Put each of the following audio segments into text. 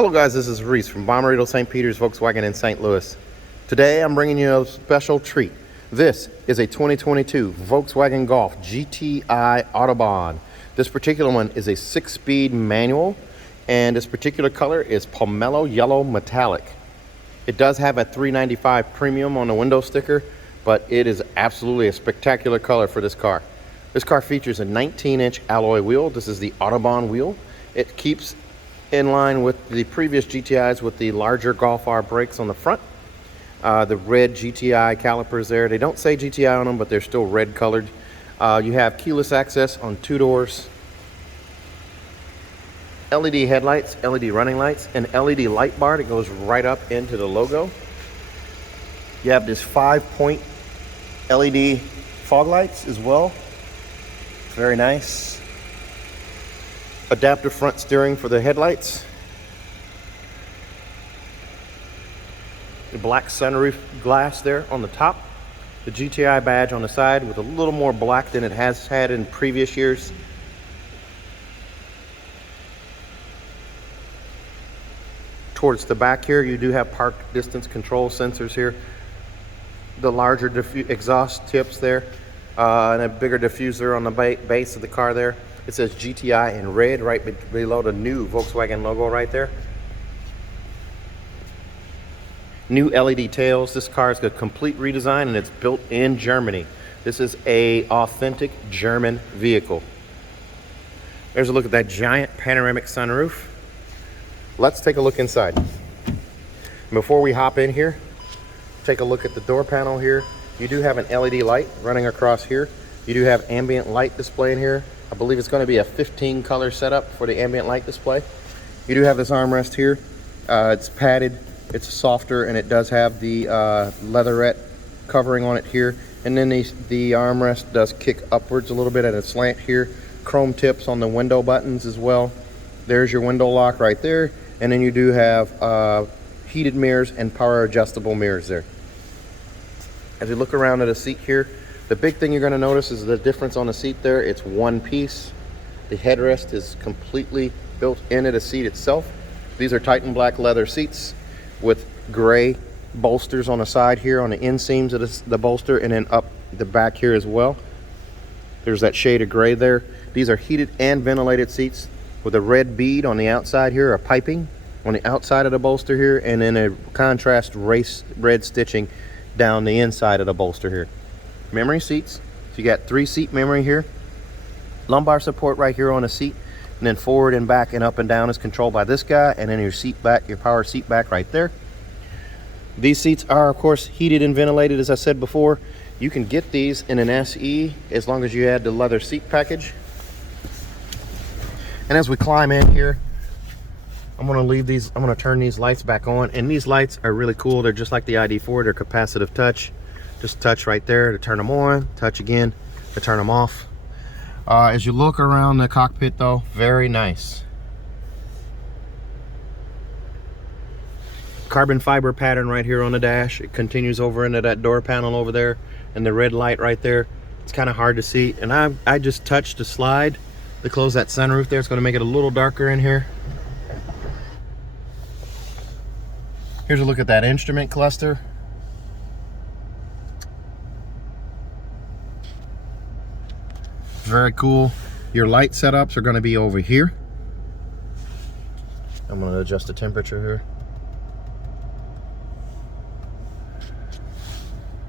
Hello guys, this is Reese from Pomelo, St. Peter's, Volkswagen in St. Louis. Today I'm bringing you a special treat. This is a 2022 Volkswagen Golf GTI Autobahn. This particular one is a 6-speed manual, and this particular color is Pomelo Yellow Metallic. It does have a $395 premium on the window sticker, but it is absolutely a spectacular color for this car. This car features a 19-inch alloy wheel. This is the Autobahn wheel. It keeps in line with the previous GTIs with the larger Golf R brakes on the front. The red GTI calipers there. They don't say GTI on them, but they're still red colored. You have keyless access on 2 doors. LED headlights, LED running lights, and LED light bar that goes right up into the logo. You have this 5-point LED fog lights as well. Very nice. Adaptive front steering for the headlights. The black sunroof glass there on the top. The GTI badge on the side with a little more black than it has had in previous years. Towards the back here, you do have park distance control sensors here. The larger exhaust tips there, and a bigger diffuser on the base of the car there. It says GTI in red right below the new Volkswagen logo right there. New LED tails. This car is a complete redesign and it's built in Germany. This is a authentic German vehicle. There's a look at that giant panoramic sunroof. Let's take a look inside. Before we hop in here, take a look at the door panel here. You do have an LED light running across here. You do have ambient light display in here. I believe it's going to be a 15 color setup for the ambient light display. You do have this armrest here. It's padded, it's softer, and it does have the leatherette covering on it here. And then the armrest does kick upwards a little bit at a slant here. Chrome tips on the window buttons as well. There's your window lock right there. And then you do have heated mirrors and power adjustable mirrors there. As you look around at a seat here, the big thing you're going to notice is the difference on the seat there. It's one piece. The headrest is completely built into the seat itself. These are Titan black leather seats with gray bolsters on the side here on the inseams of the bolster, and then up the back here as well. There's that shade of gray there. These are heated and ventilated seats with a red bead on the outside here, a piping on the outside of the bolster here, and then a contrast race red stitching down the inside of the bolster here. Memory seats. So you got 3 seat memory here. Lumbar support right here on the seat, and then forward and back and up and down is controlled by this guy, and then your seat back, your power seat back right there. These seats are of course heated and ventilated, as I said before. You can get these in an SE as long as you add the leather seat package. And as we climb in here, I'm gonna turn these lights back on, and these lights are really cool. They're just like the ID4, they're capacitive touch. Just touch right there to turn them on, touch again to turn them off. As you look around the cockpit though, very nice. Carbon fiber pattern right here on the dash. It continues over into that door panel over there, and the red light right there. It's kind of hard to see, and I just touched the slide to close that sunroof there. It's going to make it a little darker in here. Here's a look at that instrument cluster. Very cool. Your light setups are going to be over here. I'm going to adjust the temperature here.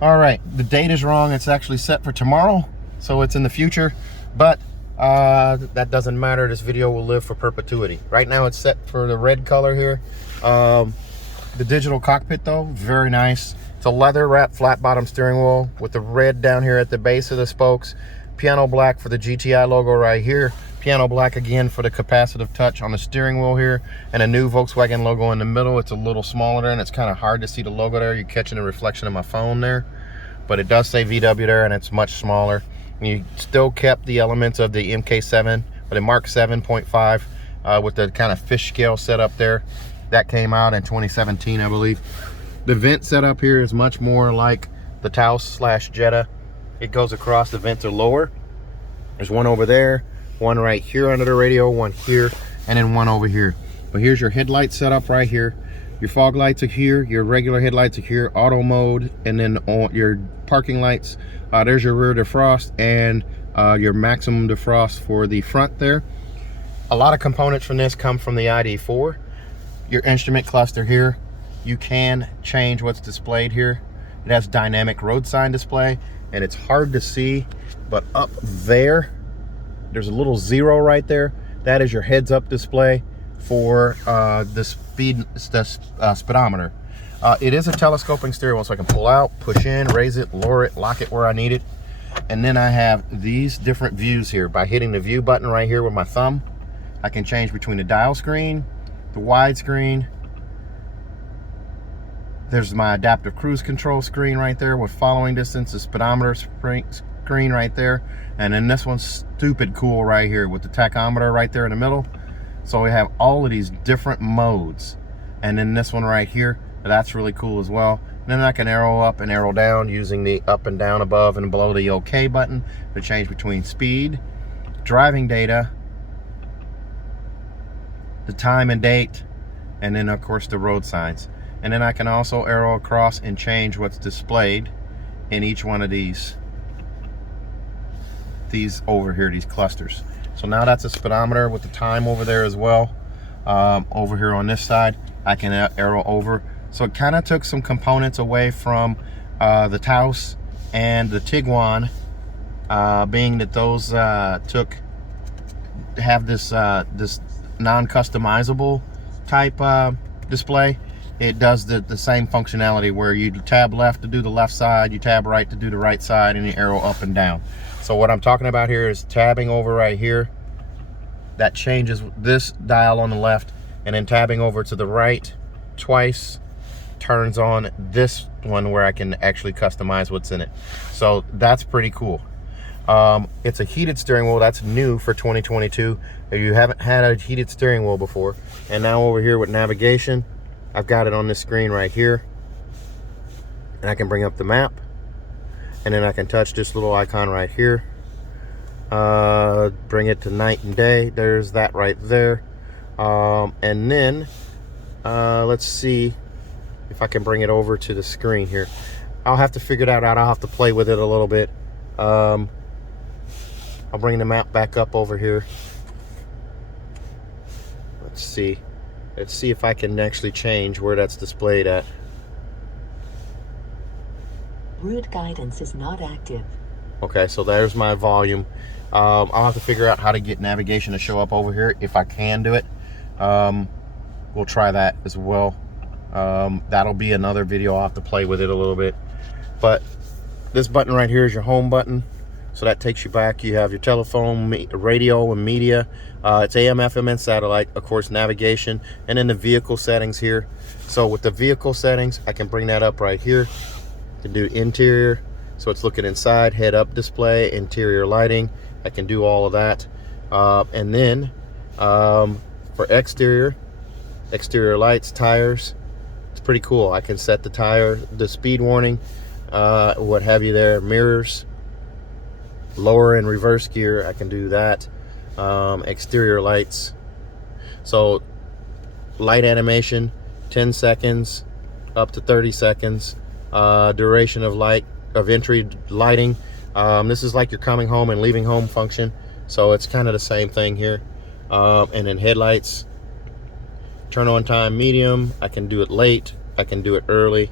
All right, the date is wrong. It's actually set for tomorrow, so it's in the future, but that doesn't matter. This video will live for perpetuity. Right now it's set for the red color here. The digital cockpit though, very nice. It's a leather wrapped flat bottom steering wheel with the red down here at the base of the spokes. Piano black for the GTI logo right here. Piano black again for the capacitive touch on the steering wheel here, and a new Volkswagen logo in the middle. It's a little smaller there, and it's kind of hard to see the logo there. You're catching the reflection of my phone there, but it does say VW there, and it's much smaller. And you still kept the elements of the MK7 or the Mark 7.5 with the kind of fish scale setup there. That came out in 2017, I believe. The vent setup here is much more like the Taos/Jetta. It goes across, the vents are lower. There's one over there, one right here under the radio, one here, and then one over here. But here's your headlight setup right here. Your fog lights are here, your regular headlights are here, auto mode, and then on your parking lights, there's your rear defrost and your maximum defrost for the front there. A lot of components from this come from the ID4. Your instrument cluster here, you can change what's displayed here. It has dynamic road sign display, and it's hard to see, but up there, there's a little 0 right there. That is your heads-up display for the speedometer. It is a telescoping steering wheel, so I can pull out, push in, raise it, lower it, lock it where I need it. And then I have these different views here. By hitting the view button right here with my thumb, I can change between the dial screen, the widescreen. There's my adaptive cruise control screen right there with following distance, the speedometer screen right there. And then this one's stupid cool right here with the tachometer right there in the middle. So we have all of these different modes. And then this one right here, that's really cool as well. And then I can arrow up and arrow down using the up and down above and below the OK button to change between speed, driving data, the time and date, and then of course the road signs. And then I can also arrow across and change what's displayed in each one of these over here, these clusters. So now that's a speedometer with the time over there as well. Over here on this side, I can arrow over. So it kind of took some components away from the Taos and the Tiguan, being that those have this this non-customizable type display. It does the same functionality where you tab left to do the left side, you tab right to do the right side, and you arrow up and down. So what I'm talking about here is tabbing over right here. That changes this dial on the left, and then tabbing over to the right twice turns on this one where I can actually customize what's in it. So that's pretty cool. It's a heated steering wheel. That's new for 2022. If you haven't had a heated steering wheel before. And now over here with navigation, I've got it on this screen right here, and I can bring up the map, and then I can touch this little icon right here, bring it to night and day. There's that right there. And then let's see if I can bring it over to the screen here. I'll have to figure that out. I'll have to play with it a little bit. I'll bring the map back up over here. Let's see if I can actually change where that's displayed at. Route guidance is not active. Okay, so there's my volume. I'll have to figure out how to get navigation to show up over here if I can do it. We'll try that as well. That'll be another video. I'll have to play with it a little bit. But this button right here is your home button. So that takes you back. You have your telephone, radio, and media. It's AM, FM, and satellite. Of course, navigation. And then the vehicle settings here. So with the vehicle settings, I can bring that up right here. To do interior. So it's looking inside, head-up display, interior lighting. I can do all of that. And then for exterior lights, tires. It's pretty cool. I can set the speed warning, what have you there, mirrors. Lower and reverse gear, I can do that. Exterior lights, so light animation 10 seconds up to 30 seconds. Duration of entry lighting. This is like your coming home and leaving home function, so it's kind of the same thing here. And then headlights, turn on time medium. I can do it late, I can do it early.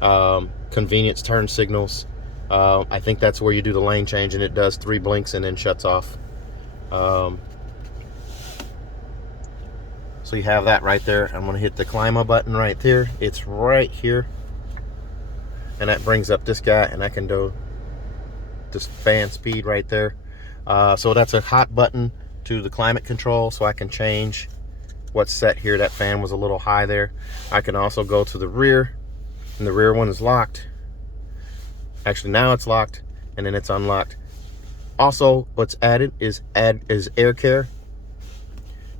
Convenience turn signals. I think that's where you do the lane change, and it does 3 blinks and then shuts off. So you have that right there. I'm going to hit the Clima button right there. It's right here, and that brings up this guy, and I can do this fan speed right there. So that's a hot button to the climate control, so I can change what's set here. That fan was a little high there. I can also go to the rear, and the rear one is locked. Actually, now it's locked, and then it's unlocked. Also, what's added is air care.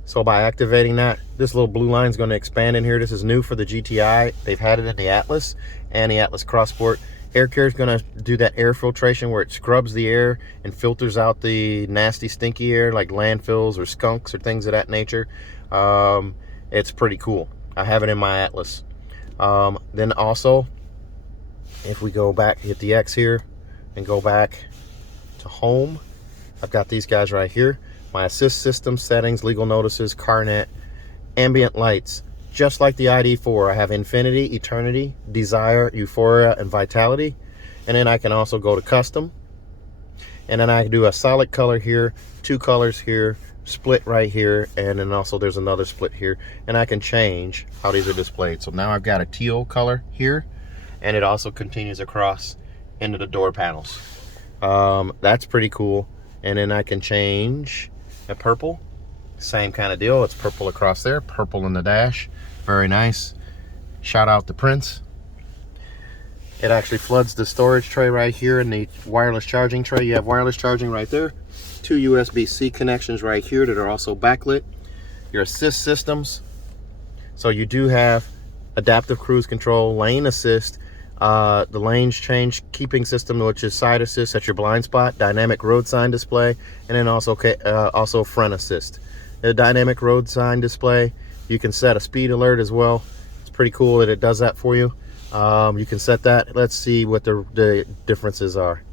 So by activating that, this little blue line is going to expand in here. This is new for the GTI. They've had it in the Atlas and the Atlas Cross Sport. Air care is going to do that air filtration where it scrubs the air and filters out the nasty, stinky air like landfills or skunks or things of that nature. It's pretty cool. I have it in my Atlas. Then also, if we go back, hit the X here and go back to home, I've got these guys right here. My assist system, settings, legal notices, CarNet, ambient lights. Just like the ID4, I have Infinity, Eternity, Desire, Euphoria, and Vitality. And then I can also go to custom. And then I can do a solid color here, 2 colors here, split right here, and then also there's another split here. And I can change how these are displayed. So now I've got a teal color here, and it also continues across into the door panels. That's pretty cool. And then I can change a purple. Same kind of deal. It's purple across there, purple in the dash. Very nice. Shout out to Prince. It actually floods the storage tray right here and the wireless charging tray. You have wireless charging right there. 2 USB-C connections right here that are also backlit. Your assist systems. So you do have adaptive cruise control, lane assist, the lanes change keeping system, which is side assist at your blind spot, dynamic road sign display, and then also front assist. The dynamic road sign display, you can set a speed alert as well. It's pretty cool that it does that for you. You can set that. Let's see what the differences are.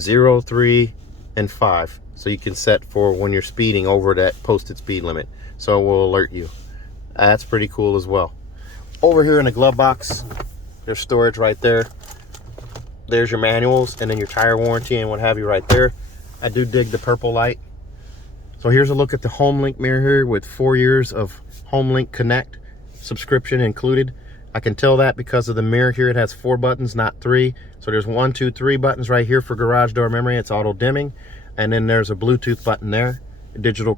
0, 3, and 5. So you can set for when you're speeding over that posted speed limit. So it will alert you. That's pretty cool as well. Over here in the glove box, there's storage right there. There's your manuals and then your tire warranty and what have you right there. I do dig the purple light. So here's a look at the Homelink Mirror here with 4 years of Homelink Connect subscription included. I can tell that because of the mirror here. It has 4 buttons, not 3. So there's 1, 2, 3 buttons right here for garage door memory. It's auto dimming. And then there's a Bluetooth button there. Digital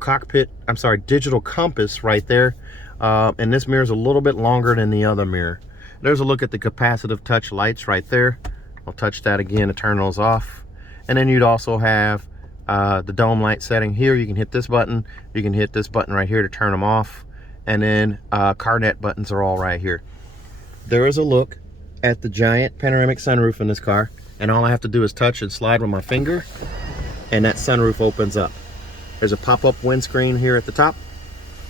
compass right there. And this mirror is a little bit longer than the other mirror. There's a look at the capacitive touch lights right there. I'll touch that again to turn those off. And then you'd also have the dome light setting here. You can hit this button. You can hit this button right here to turn them off. And then CarNet buttons are all right here. There is a look at the giant panoramic sunroof in this car. And all I have to do is touch and slide with my finger. And that sunroof opens up. There's a pop-up windscreen here at the top.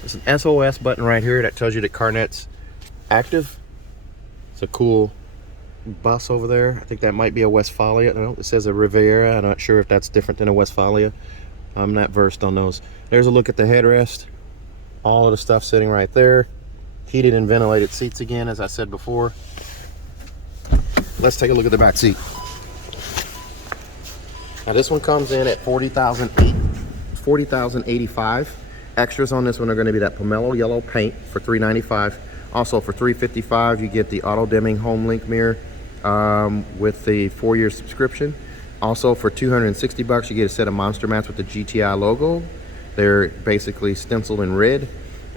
There's an SOS button right here that tells you that CarNet's active. It's a cool bus over there. I think that might be a Westfalia. No, it says a Riviera. I'm not sure if that's different than a Westfalia. I'm not versed on those. There's a look at the headrest. All of the stuff sitting right there. Heated and ventilated seats again, as I said before. Let's take a look at the back seat. Now this one comes in at $40,085. Extras on this one are going to be that Pomelo yellow paint for $395. Also for $355, you get the auto dimming Homelink mirror with the 4-year subscription. Also for $260, you get a set of monster mats with the GTI logo. They're basically stenciled in red.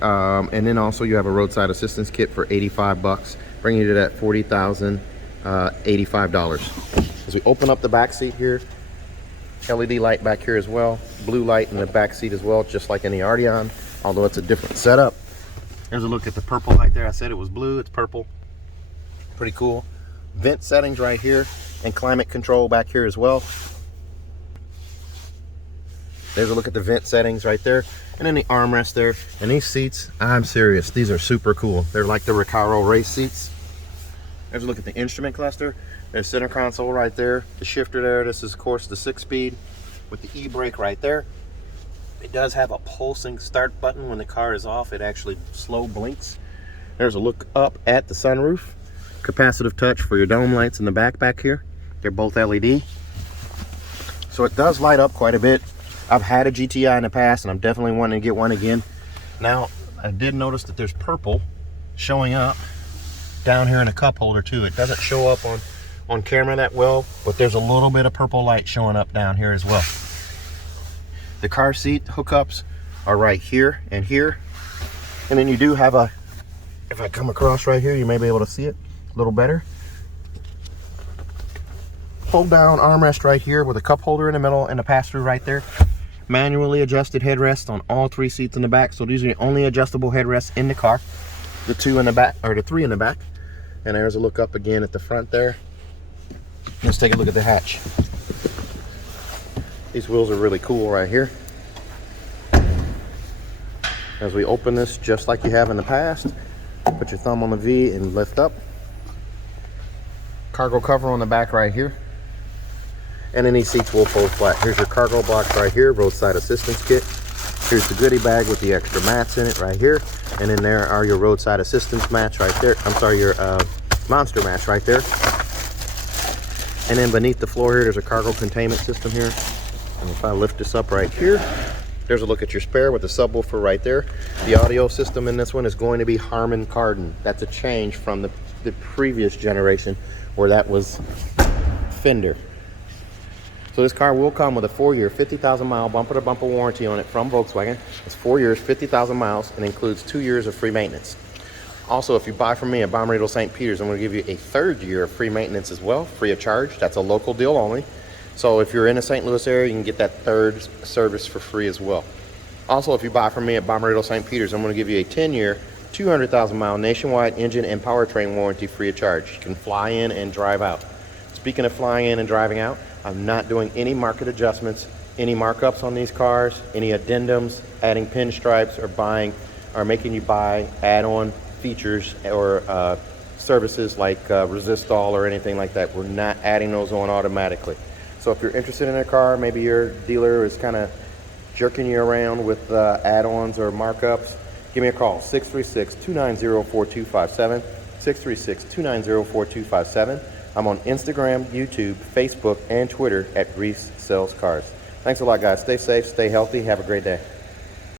And then also you have a roadside assistance kit for $85, bringing you to that $40,085. As we open up the back seat here, LED light back here as well, blue light in the back seat as well, just like in the Arteon, although it's a different setup. There's a look at the purple light there. I said it was blue, it's purple. Pretty cool. Vent settings right here and climate control back here as well. There's a look at the vent settings right there, and then the armrest there. And these seats, I'm serious, these are super cool. They're like the Recaro race seats. There's a look at the instrument cluster. There's center console right there, the shifter there. This is of course the 6-speed with the e-brake right there. It does have a pulsing start button. When the car is off, it actually slow blinks. There's a look up at the sunroof. Capacitive touch for your dome lights in the back here. They're both LED. So it does light up quite a bit. I've had a GTI in the past and I'm definitely wanting to get one again. Now, I did notice that there's purple showing up down here in a cup holder too. It doesn't show up on camera that well, but there's a little bit of purple light showing up down here as well. The car seat hookups are right here and here. And then you do have a, if I come across right here, you may be able to see it a little better. Hold down armrest right here with a cup holder in the middle and a pass-through right there. Manually adjusted headrest on all 3 seats in the back. So these are the only adjustable headrests in the car. The 2 in the back, or the 3 in the back. And there's a look up again at the front there. Let's take a look at the hatch. These wheels are really cool right here. As we open this, just like you have in the past, put your thumb on the V and lift up. Cargo cover on the back right here. And then these seats will fold flat. Here's your cargo box right here, roadside assistance kit. Here's the goodie bag with the extra mats in it right here. And then there are your roadside assistance mats right there. I'm sorry, your monster mats right there. And then beneath the floor here, there's a cargo containment system here. And if I lift this up right here, there's a look at your spare with the subwoofer right there. The audio system in this one is going to be Harman Kardon. That's a change from the previous generation where that was Fender. So this car will come with a 4-year, 50,000 mile bumper-to-bumper warranty on it from Volkswagen. It's 4 years, 50,000 miles, and includes 2 years of free maintenance. Also, if you buy from me at Bommarito St. Peter's, I'm going to give you a 3rd year of free maintenance as well, free of charge. That's a local deal only. So if you're in the St. Louis area, you can get that 3rd service for free as well. Also, if you buy from me at Bommarito St. Peter's, I'm going to give you a 10-year, 200,000 mile nationwide engine and powertrain warranty free of charge. You can fly in and drive out. Speaking of flying in and driving out, I'm not doing any market adjustments, any markups on these cars, any addendums, adding pinstripes, or making you buy add-on features or services like Resistol or anything like that. We're not adding those on automatically. So if you're interested in a car, maybe your dealer is kind of jerking you around with add-ons or markups, give me a call, 636-290-4257, 636-290-4257. I'm on Instagram, YouTube, Facebook, and Twitter at Reese Sells Cars. Thanks a lot, guys. Stay safe, stay healthy. Have a great day.